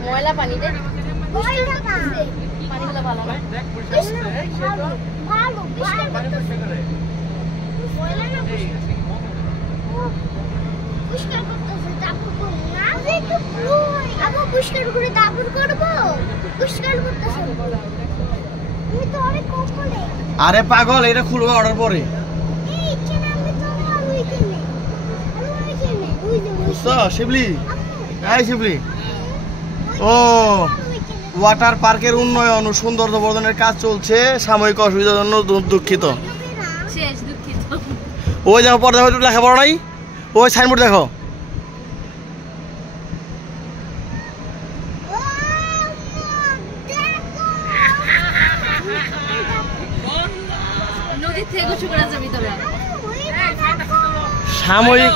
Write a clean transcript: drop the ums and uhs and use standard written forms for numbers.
ময়লা পানি রে পানিগুলো ভালো না আরে পাগল এটা খুলবো অর্ডার পরে শিবলি শিবলি ও ওয়াটার পার্কের উন্নয়ন ও সৌন্দর্য বর্ধনের কাজ চলছে সাময়িক অসুবিধার জন্য দুঃখিত ওই দেখো পর্দা লেখাপড়া নাই ওই সাইনবোর্ড দেখো সাময়িক